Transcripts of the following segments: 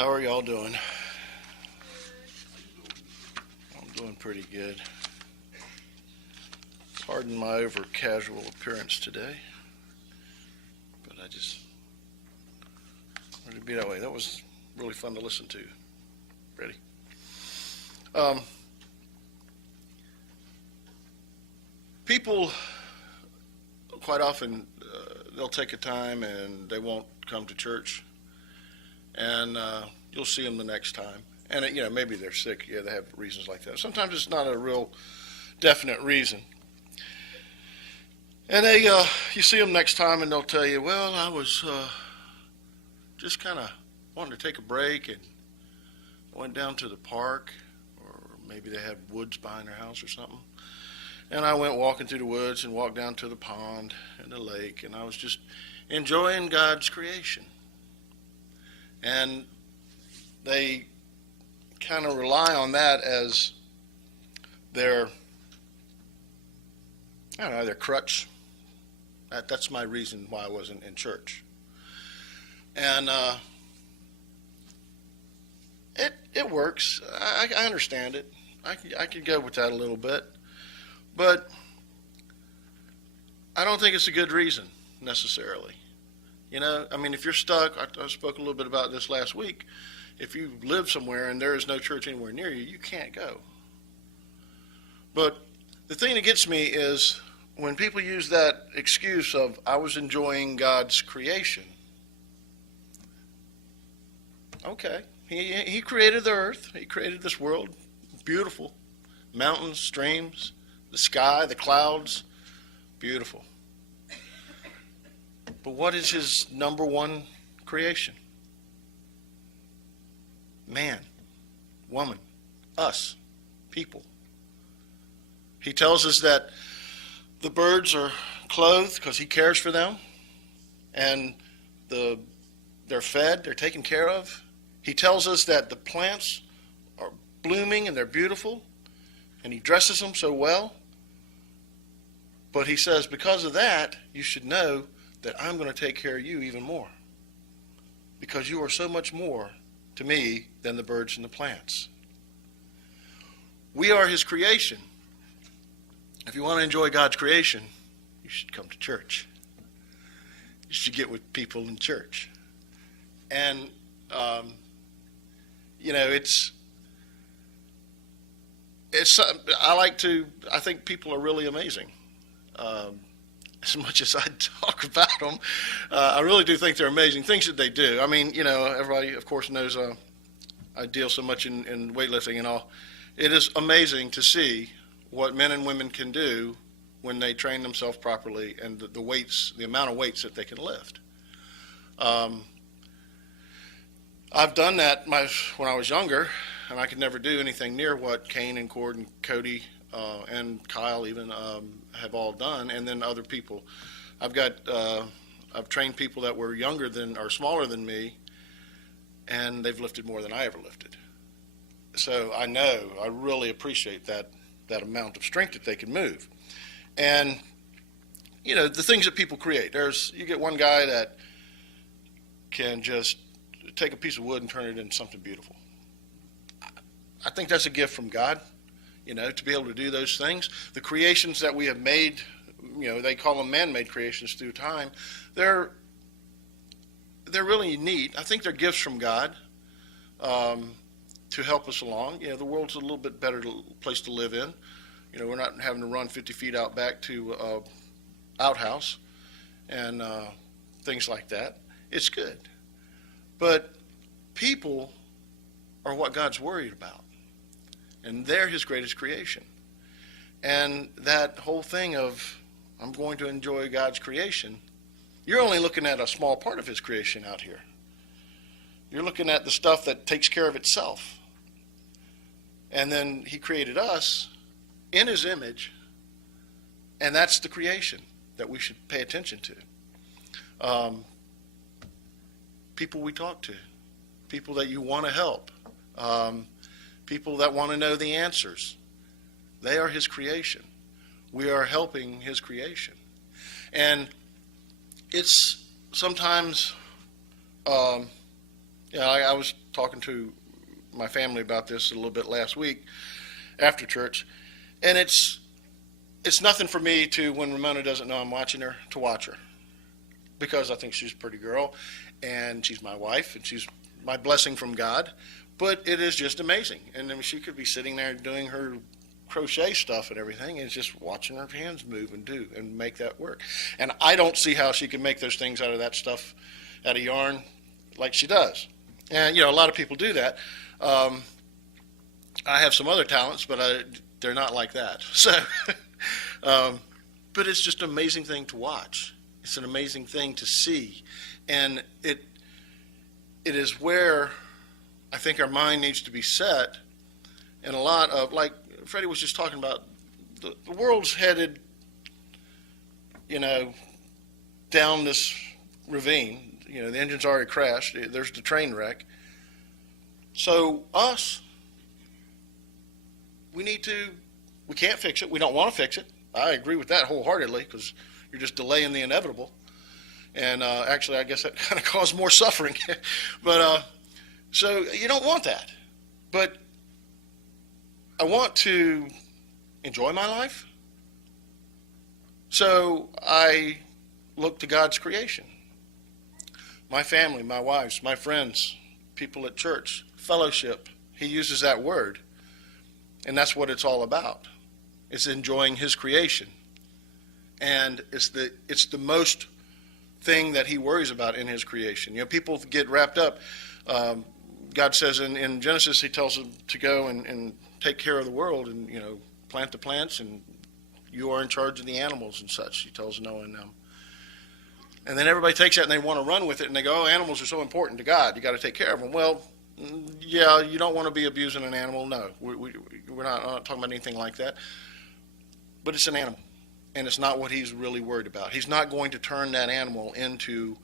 How are y'all doing? I'm doing pretty good. Pardon my over casual appearance today, but I just wanted to be that way. That was really fun to listen to. Ready? People quite often they'll take a time and they won't come to church, and you'll see them the next time. And maybe they're sick. Yeah, they have reasons like that. Sometimes it's not a real definite reason. And you see them next time, and they'll tell you, "Well, I was just kind of wanting to take a break, and I went down to the park, or maybe they have woods behind their house or something. And I went walking through the woods and walked down to the pond and the lake, and I was just enjoying God's creation." And they kind of rely on that as their crutch. That's my reason why I wasn't in church. And it works. I understand it. I could go with that a little bit. But I don't think it's a good reason, necessarily. If you're stuck, I spoke a little bit about this last week. If you live somewhere and there is no church anywhere near you, you can't go. But the thing that gets me is when people use that excuse of, "I was enjoying God's creation." Okay, he created the earth. He created this world. Beautiful. Mountains, streams, the sky, the clouds. Beautiful. But what is his number one creation? Man, woman, us, people. He tells us that the birds are clothed because he cares for them, and they're fed, they're taken care of. He tells us that the plants are blooming and they're beautiful, and he dresses them so well. But he says, because of that, you should know that I'm going to take care of you even more, because you are so much more to me than the birds and the plants. We are his creation. If you want to enjoy God's creation, you should come to church. You should get with people in church. And, I think people are really amazing. As much as I talk about them, I really do think they're amazing things that they do. Everybody, of course, knows I deal so much in weightlifting and all. It is amazing to see what men and women can do when they train themselves properly, and the amount of weights that they can lift. I've done that when I was younger, and I could never do anything near what Kane and Cord and Cody and Kyle even have all done, and then other people. I've trained people that were younger than or smaller than me, and they've lifted more than I ever lifted. So I really appreciate that amount of strength that they can move. And the things that people create. You get one guy that can just take a piece of wood and turn it into something beautiful. I think that's a gift from God, to be able to do those things. The creations that we have made, they call them man-made creations through time. They're really neat. I think they're gifts from God to help us along. The world's a little bit better place to live in. We're not having to run 50 feet out back to outhouse and things like that. It's good. But people are what God's worried about. And they're his greatest creation. And that whole thing of, I'm going to enjoy God's creation, you're only looking at a small part of his creation out here. You're looking at the stuff that takes care of itself. And then he created us in his image, and that's the creation that we should pay attention to. People we talk to, people that you want to help, people that want to know the answers. They are his creation. We are helping his creation. And it's sometimes Yeah, I was talking to my family about this a little bit last week after church, and it's nothing for me to, when Ramona doesn't know I'm watching her, to watch her, because I think she's a pretty girl, and she's my wife, and she's my blessing from God. But it is just amazing, and then she could be sitting there doing her crochet stuff and everything, and it's just watching her hands move and do and make that work. And I don't see how she can make those things out of that stuff, out of yarn, like she does. And a lot of people do that. I have some other talents, but they're not like that. So, but it's just an amazing thing to watch. It's an amazing thing to see, and it is where I think our mind needs to be set. And a lot of, like Freddie was just talking about, the world's headed, down this ravine. The engine's already crashed. There's the train wreck. So we can't fix it. We don't want to fix it. I agree with that wholeheartedly, because you're just delaying the inevitable. And actually, I guess that kind of caused more suffering. But so you don't want that. But I want to enjoy my life. So I look to God's creation. My family, my wives, my friends, people at church, fellowship. He uses that word. And that's what it's all about. It's enjoying his creation. And it's the most thing that he worries about in his creation. People get wrapped up. God says in Genesis, he tells them to go and take care of the world and, plant the plants, and you are in charge of the animals and such. He tells Noah and them. And then everybody takes that and they want to run with it, and they go, oh, animals are so important to God. You got to take care of them. Well, yeah, you don't want to be abusing an animal. No, we're not talking about anything like that. But it's an animal, and it's not what he's really worried about. He's not going to turn that animal into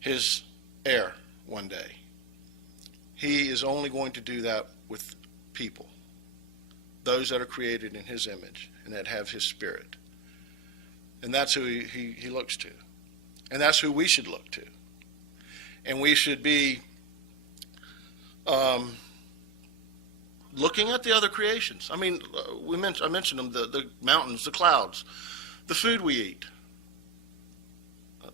his heir one day. He is only going to do that with people, those that are created in his image and that have his spirit. And that's who he looks to. And that's who we should look to. And we should be looking at the other creations. I mean, I mentioned them, the mountains, the clouds, the food we eat.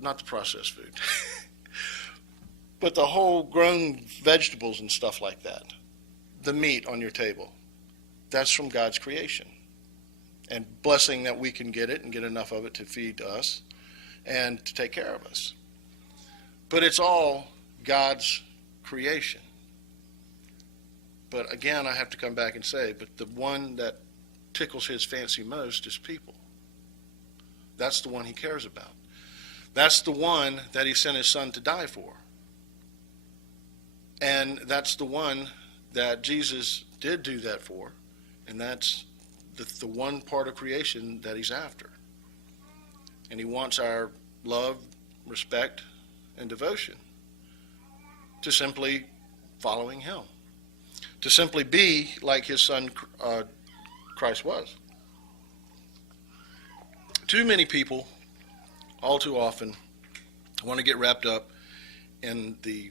Not the processed food. But the whole grown vegetables and stuff like that. The meat on your table. That's from God's creation. And blessing that we can get it and get enough of it to feed us and to take care of us. But it's all God's creation. But again, I have to come back and say, but the one that tickles his fancy most is people. That's the one he cares about. That's the one that he sent his son to die for. And that's the one that Jesus did do that for. And that's the one part of creation that he's after. And he wants our love, respect, and devotion to simply following him. To simply be like his son Christ was. Too many people, all too often, want to get wrapped up in the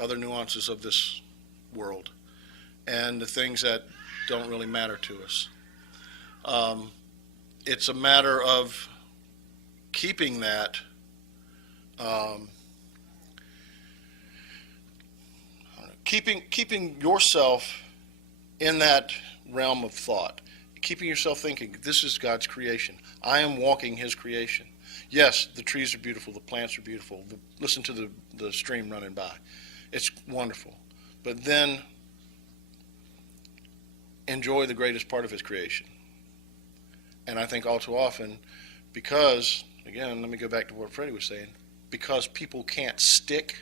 other nuances of this world and the things that don't really matter to us. It's a matter of keeping that keeping yourself in that realm of thought, keeping yourself thinking, this is God's creation. I am walking his creation. Yes, the trees are beautiful, the plants are beautiful. Listen to the stream running by. It's wonderful. But then enjoy the greatest part of his creation. And I think all too often, because, again, let me go back to what Freddie was saying, because people can't stick,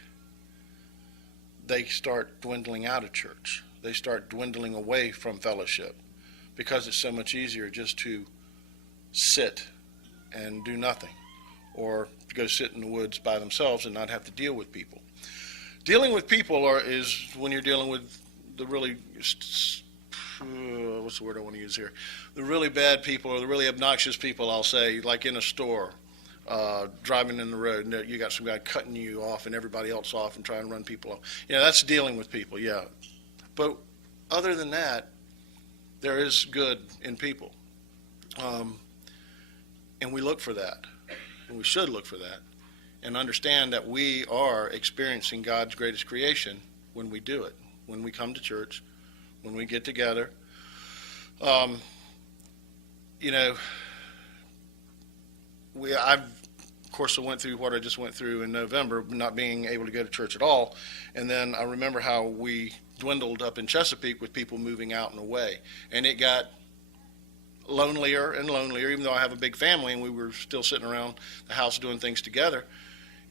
they start dwindling out of church. They start dwindling away from fellowship because it's so much easier just to sit and do nothing, or to go sit in the woods by themselves and not have to deal with people. Dealing with people is when you're dealing with the really, what's the word I want to use here? The really bad people or the really obnoxious people, I'll say, like in a store driving in the road, and you got some guy cutting you off and everybody else off and trying to run people off. That's dealing with people, yeah. But other than that, there is good in people. And we look for that. And we should look for that. And understand that we are experiencing God's greatest creation when we do it. When we come to church, when we get together. I've, of course, I went through what I just went through in November, not being able to go to church at all. And then I remember how we dwindled up in Chesapeake with people moving out and away. And it got lonelier and lonelier, even though I have a big family and we were still sitting around the house doing things together.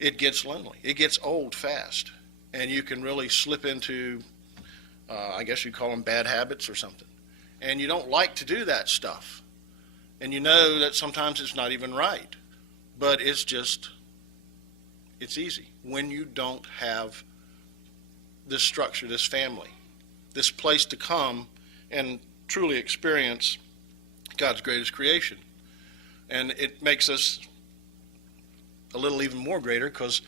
It gets lonely. It gets old fast. And you can really slip into, I guess you'd call them bad habits or something. And you don't like to do that stuff. And you know that sometimes it's not even right. But it's easy when you don't have this structure, this family, this place to come and truly experience God's greatest creation. And it makes us a little even more greater because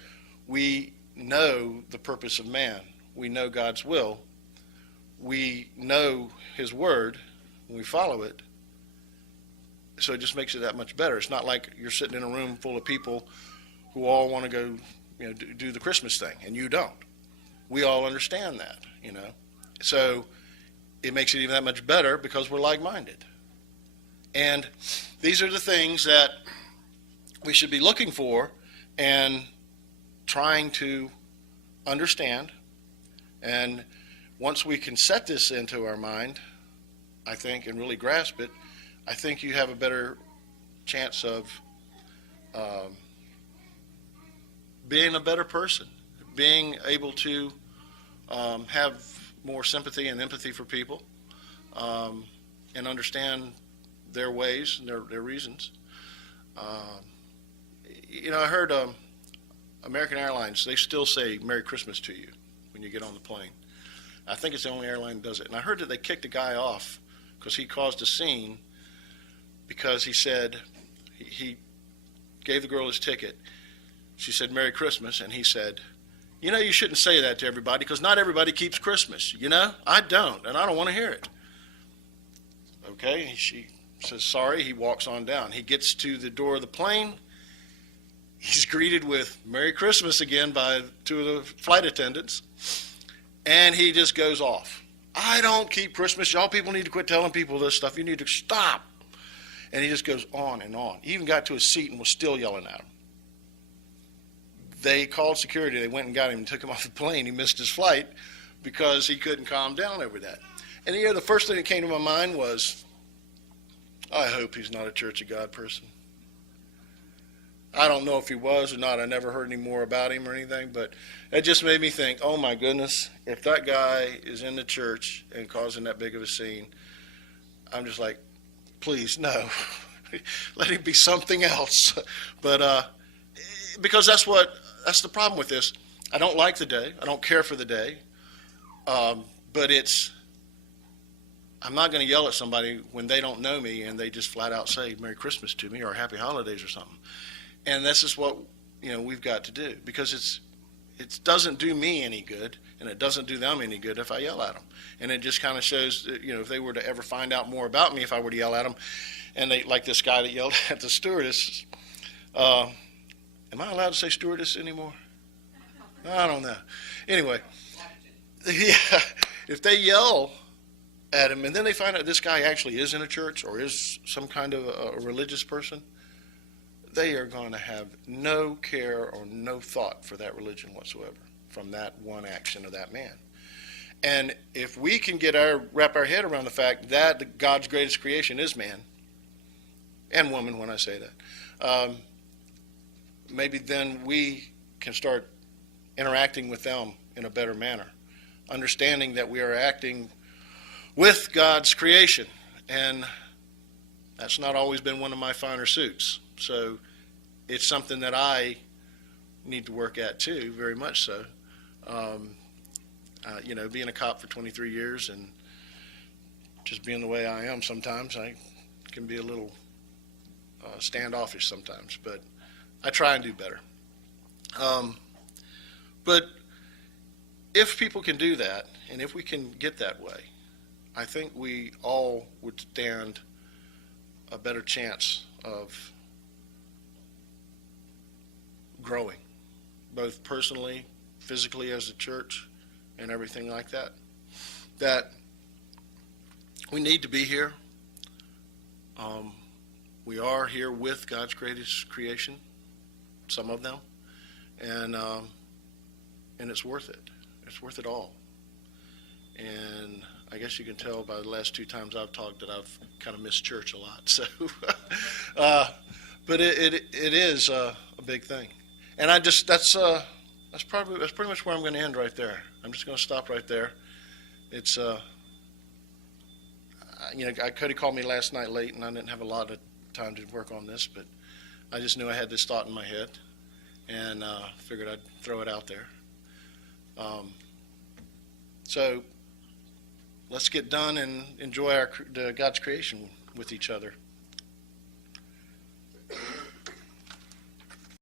we know the purpose of man. We know God's will. We know His Word. We follow it. So it just makes it that much better. It's not like you're sitting in a room full of people who all want to go, do the Christmas thing, and you don't. We all understand that, So it makes it even that much better because we're like-minded. And these are the things that we should be looking for and trying to understand. And once we can set this into our mind, I think, and really grasp it, I think you have a better chance of being a better person, being able to have more sympathy and empathy for people, and understand their ways and their reasons. I heard American Airlines, they still say Merry Christmas to you when you get on the plane. I think it's the only airline that does it. And I heard that they kicked a guy off because he caused a scene because he said, he gave the girl his ticket. She said, Merry Christmas. And he said, you shouldn't say that to everybody because not everybody keeps Christmas. I don't, and I don't want to hear it. Okay, she says, sorry. He walks on down. He gets to the door of the plane. He's greeted with Merry Christmas again by two of the flight attendants. And he just goes off. I don't keep Christmas. Y'all people need to quit telling people this stuff. You need to stop. And he just goes on and on. He even got to his seat and was still yelling at him. They called security. They went and got him and took him off the plane. He missed his flight because he couldn't calm down over that. And the first thing that came to my mind was, I hope he's not a Church of God person. I don't know if he was or not. I never heard any more about him or anything, but it just made me think, oh my goodness, if that guy is in the church and causing that big of a scene, I'm just like, please, no. Let him be something else. But because that's the problem with this. I don't like the day. I don't care for the day. But I'm not going to yell at somebody when they don't know me and they just flat out say Merry Christmas to me or Happy Holidays or something. And this is what we've got to do, because it doesn't do me any good and it doesn't do them any good if I yell at them. And it just kind of shows that, if they were to ever find out more about me, if I were to yell at them, and they, like this guy that yelled at the stewardess, am I allowed to say stewardess anymore? I don't know. Anyway, yeah, if they yell at him and then they find out this guy actually is in a church or is some kind of a religious person, they are going to have no care or no thought for that religion whatsoever from that one action of that man. And if we can wrap our head around the fact that God's greatest creation is man and woman, when I say that, maybe then we can start interacting with them in a better manner, understanding that we are acting with God's creation. And that's not always been one of my finer suits. So it's something that I need to work at too, very much so. Being a cop for 23 years and just being the way I am sometimes, I can be a little standoffish sometimes. But I try and do better. But if people can do that, and if we can get that way, I think we all would stand a better chance of growing, both personally, physically as a church, and everything like that. That we need to be here. We are here with God's greatest creation, some of them, and it's worth it. It's worth it all. And I guess you can tell by the last 2 times I've talked that I've kind of missed church a lot. So, but it is a big thing, and that's pretty much where I'm going to end right there. I'm just going to stop right there. It's Cody called me last night late, and I didn't have a lot of time to work on this, but I just knew I had this thought in my head, and figured I'd throw it out there. So let's get done and enjoy God's creation with each other.